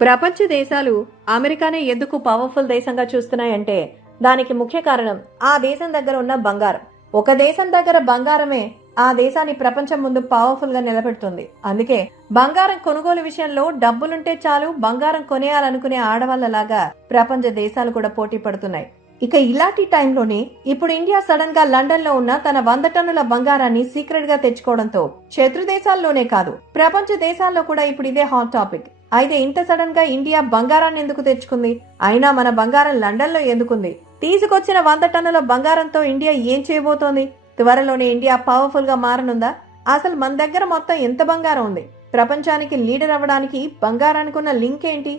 ప్రపంచ దేశాలు అమెరికానే ఎందుకు పవర్ఫుల్ దేశంగా చూస్తున్నాయంటే దానికి ముఖ్య కారణం ఆ దేశం దగ్గర ఉన్న బంగారం. ఒక దేశం దగ్గర బంగారమే ఆ దేశాన్ని ప్రపంచం ముందు పవర్ఫుల్గా నిలబెడుతుంది. అందుకే బంగారం కొనుగోలు విషయంలో డబ్బులుంటే చాలు బంగారం కొనేయాలనుకునే ఆడవాళ్ళలాగా ప్రపంచ దేశాలు కూడా పోటీ పడుతున్నాయి. ఇక ఇలాంటి టైంలోనే ఇప్పుడు ఇండియా సడన్గా లండన్లో ఉన్న తన వంద టన్నుల బంగారాన్ని సీక్రెట్గా తెచ్చుకోవడంతో శత్రు దేశాల్లోనే కాదు ప్రపంచ దేశాల్లో కూడా ఇప్పుడు ఇదే హాట్ టాపిక్ అయితే ఇంత సడన్గా ఇండియా బంగారాన్ని ఎందుకు తెచ్చుకుంది? అయినా మన బంగారం లండన్లో ఎందుకుంది? తీసుకొచ్చిన వంద టన్నుల బంగారంతో ఇండియా ఏం చేయబోతోంది? త్వరలోనే ఇండియా పవర్ఫుల్గా మారనుందా? అసలు మన దగ్గర మొత్తం ఎంత బంగారం ఉంది? ప్రపంచానికి లీడర్ అవ్వడానికి బంగారానికి ఉన్న లింక్ ఏంటి?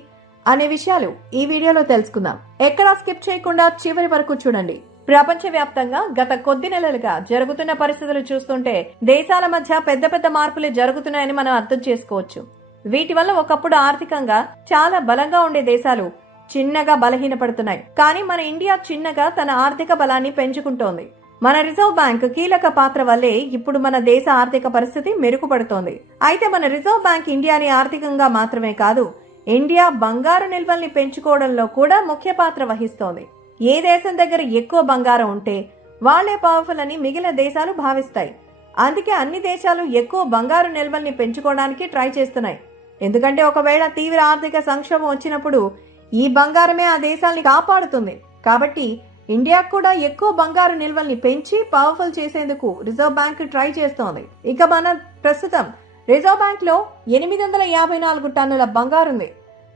అనే విషయాలు ఈ వీడియోలో తెలుసుకుందాం. ఎక్కడా స్కిప్ చేయకుండా చివరి వరకు చూడండి. ప్రపంచవ్యాప్తంగా గత కొద్ది నెలలుగా జరుగుతున్న పరిస్థితులు చూస్తుంటే దేశాల మధ్య పెద్ద పెద్ద మార్పులు జరుగుతున్నాయని మనం అర్థం చేసుకోవచ్చు. వీటి వల్ల ఒకప్పుడు ఆర్థికంగా చాలా బలంగా ఉండే దేశాలు చిన్నగా బలహీనపడుతున్నాయి. కానీ మన ఇండియా చిన్నగా తన ఆర్థిక బలాన్ని పెంచుకుంటోంది. మన రిజర్వ్ బ్యాంక్ కీలక పాత్ర వల్లే ఇప్పుడు మన దేశ ఆర్థిక పరిస్థితి మెరుగుపడుతోంది. అయితే మన రిజర్వ్ బ్యాంక్ ఇండియాని ఆర్థికంగా మాత్రమే కాదు ఇండియా బంగారు నిల్వల్ని పెంచుకోవడంలో కూడా ముఖ్య పాత్ర వహిస్తోంది. ఏ దేశం దగ్గర ఎక్కువ బంగారం ఉంటే వాళ్ళే పవర్ఫుల్ అని మిగిలిన దేశాలు భావిస్తాయి. అందుకే అన్ని దేశాలు ఎక్కువ బంగారు నిల్వల్ని పెంచుకోవడానికి ట్రై చేస్తున్నాయి. ఎందుకంటే ఒకవేళ తీవ్ర ఆర్థిక సంక్షోభం వచ్చినప్పుడు ఈ బంగారమే ఆ దేశాల్ని కాపాడుతుంది. కాబట్టి ఇండియా కూడా ఎక్కువ బంగారు నిల్వల్ని పెంచి పవర్ఫుల్ చేసేందుకు రిజర్వ్ బ్యాంక్ ట్రై చేస్తోంది. ఇక మన ప్రస్తుతం రిజర్వ్ బ్యాంక్లో ఎనిమిది వందల యాభై నాలుగు టన్నుల బంగారుంది.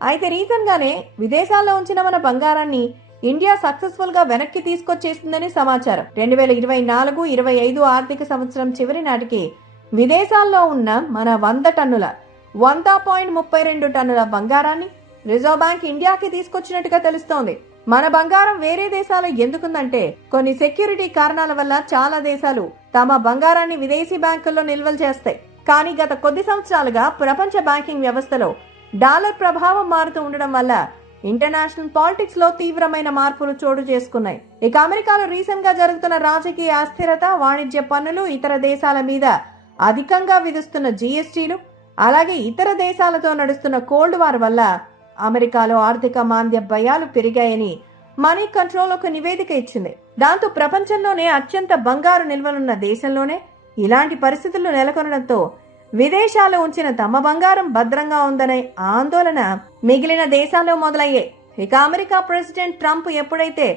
అయితే రీసెంట్ గానే విదేశాల్లో ఉంచిన మన బంగారాన్ని ఇండియా సక్సెస్ఫుల్గా వెనక్కి తీసుకొచ్చేసిందని సమాచారం. రెండు వేల ఇరవై నాలుగు ఇరవై ఐదు ఆర్థిక సంవత్సరం చివరి నాటికి విదేశాల్లో ఉన్న మన వంద టన్నుల వంద పాయింట్ ముప్పై రెండు టన్నుల బంగారాన్ని రిజర్వ్ బ్యాంక్ ఇండియాకి తీసుకొచ్చినట్టుగా తెలుస్తోంది. మన బంగారం వేరే దేశాలు ఎందుకుందంటే కొన్ని సెక్యూరిటీ కారణాల వల్ల చాలా దేశాలు తమ బంగారాన్ని విదేశీ బ్యాంకుల్లో నిల్వలు చేస్తాయి. కానీ గత కొద్ది సంవత్సరాలుగా ప్రపంచ బ్యాంకింగ్ వ్యవస్థలో డాలర్ ప్రభావం మారుతూ ఉండడం వల్ల ఇంటర్నేషనల్ పాలిటిక్స్లో తీవ్రమైన మార్పులు చోటు చేసుకున్నాయి. ఇక అమెరికాలో రీసెంట్గా జరుగుతున్న రాజకీయ అస్థిరత వాణిజ్య పన్నులు ఇతర దేశాల మీద అధికంగా విధిస్తున్న జీఎస్టీలు అలాగే ఇతర దేశాలతో నడుస్తున్న కోల్డ్ వార్ వల్ల అమెరికాలో ఆర్థిక మాంద్య భయాలు పెరిగాయని మనీ కంట్రోల్ ఒక నివేదిక ఇచ్చింది. దాంతో ప్రపంచంలోనే అత్యంత బంగారు నిల్వలున్న దేశంలోనే ఇలాంటి పరిస్థితులు నెలకొనడంతో విదేశాల్లో ఉంచిన తమ బంగారం భద్రంగా ఉందనే ఆందోళన మిగిలిన దేశాల్లో మొదలయ్యే. ఇక అమెరికా ప్రెసిడెంట్ ట్రంప్ ఎప్పుడైతే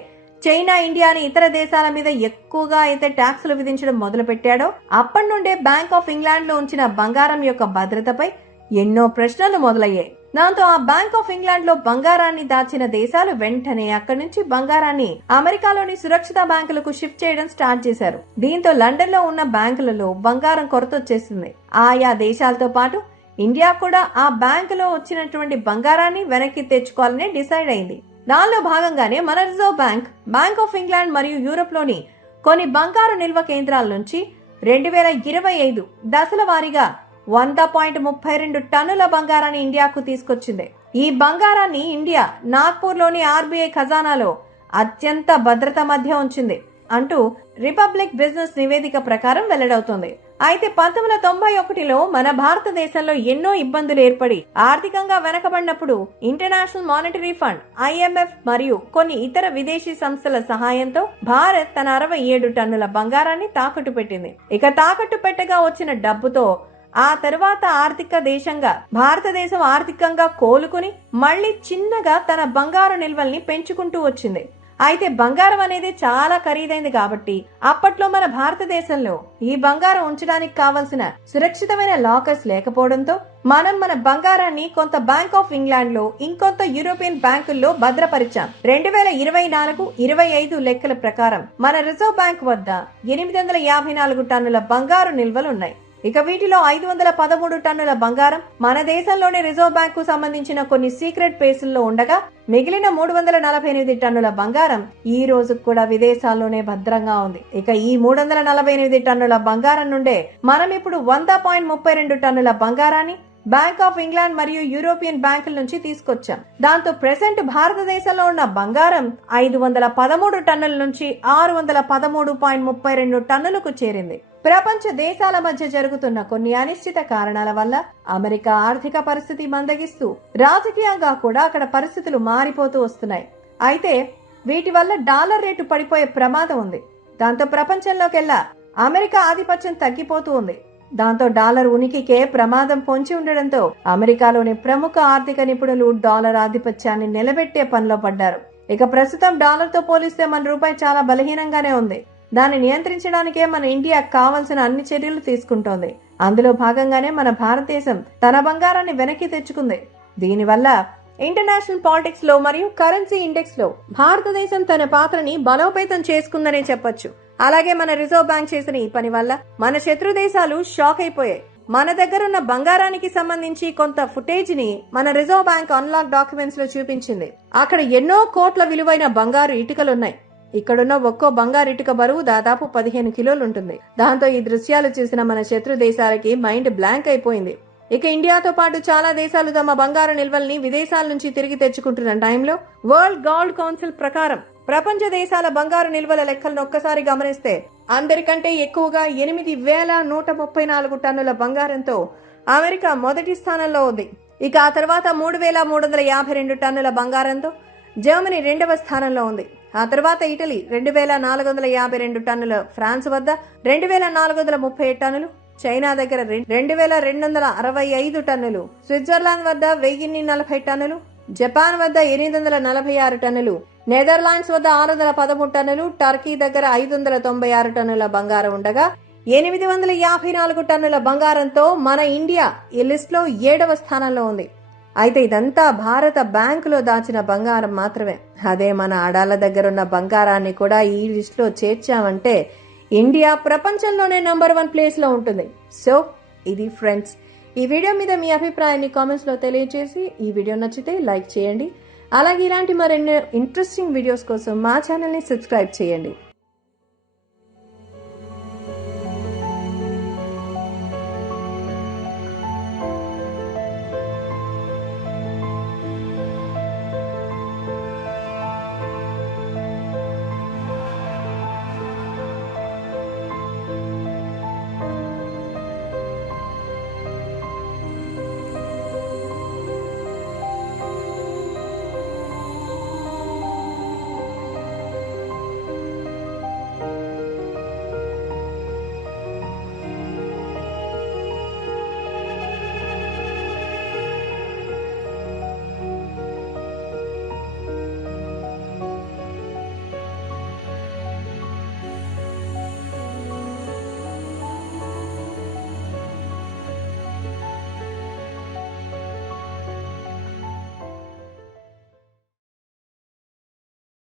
చైనా ఇండియాని ఇతర దేశాల మీద ఎక్కువగా అయితే ట్యాక్సులు విధించడం మొదలు పెట్టాడో అప్పటి నుండే బ్యాంక్ ఆఫ్ ఇంగ్లాండ్లో ఉంచిన బంగారం యొక్క భద్రతపై ఎన్నో ప్రశ్నలు మొదలయ్యాయి. దాంతో ఆ బ్యాంక్ ఆఫ్ ఇంగ్లాండ్లో బంగారాన్ని దాచిన దేశాలు వెంటనే అక్కడి నుంచి బంగారాన్ని అమెరికాలోని సురక్షిత బ్యాంకులకు షిఫ్ట్ చేయడం స్టార్ట్ చేశారు. దీంతో లండన్లో ఉన్న బ్యాంకులలో బంగారం కొరత వచ్చేసింది. ఆయా దేశాలతో పాటు ఇండియా కూడా ఆ బ్యాంకులో వచ్చినటువంటి బంగారాన్ని వెనక్కి తెచ్చుకోవాలని డిసైడ్ అయింది. దానిలో భాగంగానే మన reserve bank bank of England మరియు యూరోప్లోని కొన్ని బంగారు నిల్వ కేంద్రాల నుంచి రెండు వేల ఇరవై ఐదు దశల వారీగా వంద పాయింట్ ముప్పై రెండు టన్నుల బంగారాన్ని ఇండియాకు తీసుకొచ్చింది. ఈ బంగారాన్ని ఇండియా నాగ్పూర్లోని ఆర్బీఐ ఖజానాలో అత్యంత భద్రత మధ్య ఉంచింది అంటూ రిపబ్లిక్ బిజినెస్ నివేదిక ప్రకారం వెల్లడవుతోంది. అయితే పంతొమ్మిది వందల తొంభై ఒకటిలో మన భారతదేశంలో ఎన్నో ఇబ్బందులు ఏర్పడి ఆర్థికంగా వెనకబడినప్పుడు ఇంటర్నేషనల్ మానిటరీ ఫండ్ ఐఎంఎఫ్ మరియు కొన్ని ఇతర విదేశీ సంస్థల సహాయంతో భారత్ తన అరవై ఏడు టన్నుల బంగారాన్ని తాకట్టు పెట్టింది. ఇక తాకట్టు పెట్టగా వచ్చిన డబ్బుతో ఆ తరువాత ఆర్థిక దేశంగా భారతదేశం ఆర్థికంగా కోలుకుని మళ్ళీ చిన్నగా తన బంగారు నిల్వల్ని పెంచుకుంటూ వచ్చింది. అయితే బంగారం అనేది చాలా ఖరీదైంది కాబట్టి అప్పట్లో మన భారతదేశంలో ఈ బంగారం ఉంచడానికి కావలసిన సురక్షితమైన లాకర్స్ లేకపోవడంతో మనం మన బంగారాన్ని కొంత బ్యాంక్ ఆఫ్ ఇంగ్లాండ్లో ఇంకొంత యూరోపియన్ బ్యాంకుల్లో భద్రపరిచాం. రెండు వేల ఇరవై నాలుగు ఇరవై ఐదు లెక్కల ప్రకారం మన రిజర్వ్ బ్యాంక్ వద్ద ఎనిమిది వందల యాభై నాలుగు టన్నుల బంగారు నిల్వలు ఉన్నాయి. ఇక వీటిలో ఐదు వందల పదమూడు టన్నుల బంగారం మన దేశంలోని రిజర్వ్ బ్యాంకు సంబంధించిన కొన్ని సీక్రెట్ పేసుల్లో ఉండగా మిగిలిన మూడు వందల నలభై ఎనిమిది టన్నుల బంగారం ఈ రోజు కూడా విదేశాల్లోనే భద్రంగా ఉంది. ఇక ఈ మూడు వందల నలభై ఎనిమిది టన్నుల బంగారం నుండే మనం ఇప్పుడు వంద పాయింట్ ముప్పై రెండు టన్నుల బంగారాన్ని బ్యాంక్ ఆఫ్ ఇంగ్లాండ్ మరియు యూరోపియన్ బ్యాంకుల నుంచి తీసుకొచ్చాం. దాంతో ప్రెసెంట్ భారతదేశంలో ఉన్న బంగారం ఐదు వందల పదమూడు టన్నుల నుంచి ఆరు వందల పదమూడు పాయింట్ ముప్పై రెండు టన్నులకు చేరింది. ప్రపంచ దేశాల మధ్య జరుగుతున్న కొన్ని అనిశ్చిత కారణాల వల్ల అమెరికా ఆర్థిక పరిస్థితి మందగిస్తూ రాజకీయంగా కూడా అక్కడ పరిస్థితులు మారిపోతూ వస్తున్నాయి. అయితే వీటి వల్ల డాలర్ రేటు పడిపోయే ప్రమాదం ఉంది. దాంతో ప్రపంచంలోకెల్లా అమెరికా ఆధిపత్యం తగ్గిపోతూ ఉంది. దాంతో డాలర్ ఉనికికే ప్రమాదం పొంచి ఉండడంతో అమెరికాలోని ప్రముఖ ఆర్థిక నిపుణులు డాలర్ ఆధిపత్యాన్ని నిలబెట్టే పనిలో పడ్డారు. ఇక ప్రస్తుతం డాలర్తో పోలిస్తే మన రూపాయి చాలా బలహీనంగానే ఉంది. దాన్ని నియంత్రించడానికే మన ఇండియా కావలసిన అన్ని చర్యలు తీసుకుంటోంది. అందులో భాగంగానే మన భారతదేశం తన బంగారాన్ని వెనక్కి తెచ్చుకుంది. దీనివల్ల ఇంటర్నేషనల్ పాలిటిక్స్లో మరియు కరెన్సీ ఇండెక్స్లో భారతదేశం తన పాత్రని బలోపేతం చేసుకుందనే చెప్పొచ్చు. అలాగే మన రిజర్వ్ బ్యాంక్ చేసిన ఈ పని వల్ల మన శత్రు దేశాలు షాక్ అయిపోయాయి. మన దగ్గర ఉన్న బంగారానికి సంబంధించి కొంత ఫుటేజ్ని మన రిజర్వ్ బ్యాంక్ అన్లాక్ డాక్యుమెంట్స్లో చూపించింది. అక్కడ ఎన్నో కోట్ల విలువైన బంగారు ఇటుకలున్నాయి. ఇక్కడున్న ఒక్కో బంగారు ఇటుక బరువు దాదాపు పదిహేను కిలోలు ఉంటుంది దాంతో ఈ దృశ్యాలు చూసిన మన శత్రు దేశాలకి మైండ్ బ్లాంక్ అయిపోయింది. ఇక ఇండియాతో పాటు చాలా దేశాలు తమ బంగారు నిల్వల్ని విదేశాల నుంచి తిరిగి తెచ్చుకుంటున్న టైంలో వరల్డ్ గోల్డ్ కౌన్సిల్ ప్రకారం ప్రపంచ దేశాల బంగారు నిల్వల లెక్కలను ఒక్కసారి గమనిస్తే అందరికంటే ఎక్కువగా ఎనిమిది వేల నూట ముప్పై నాలుగు టన్నుల బంగారంతో అమెరికా మొదటి స్థానంలో ఉంది. ఇక ఆ తర్వాత మూడు వేల మూడు వందల యాభై రెండు టన్నుల బంగారంతో జర్మనీ రెండవ స్థానంలో ఉంది. ఆ తర్వాత ఇటలీ రెండు వేల నాలుగు వందల యాభై రెండు టన్నుల ఫ్రాన్స్ వద్ద రెండు వేల నాలుగు వందల ముప్పై ఏడు టన్నులు చైనా దగ్గర రెండు వేల రెండు వందల అరవై ఐదు టన్నులు స్విట్జర్లాండ్ వద్ద వెయ్యిన్ని నలభై టన్నులు జపాన్ వద్ద ఎనిమిది వందల నలభై ఆరు టన్నులు నెదర్లాండ్స్ వద్ద ఆరు వందల పదమూడు టన్నులు టర్కీ దగ్గర ఐదు వందల తొంభై ఆరు టన్నుల బంగారం ఉండగా ఎనిమిది వందల యాభై నాలుగు టన్నుల బంగారంతో మన ఇండియా ఈ లిస్ట్లో ఏడవ స్థానంలో ఉంది. అయితే ఇదంతా భారత బ్యాంకులో దాచిన బంగారం మాత్రమే. అదే మన అడాల దగ్గర ఉన్న బంగారాన్ని కూడా ఈ లిస్టులో చేర్చామంటే ఇండియా ప్రపంచంలోనే నంబర్ వన్ ప్లేస్లో ఉంటుంది. సో ఇది ఫ్రెండ్స్ ఈ వీడియో మీద మీ అభిప్రాయాన్ని కామెంట్స్లో తెలియజేసి ఈ వీడియో నచ్చితే లైక్ చేయండి. అలాగే ఇలాంటి మరెన్నో ఇంట్రెస్టింగ్ వీడియోస్ కోసం మా ఛానల్ని సబ్స్క్రైబ్ చేయండి.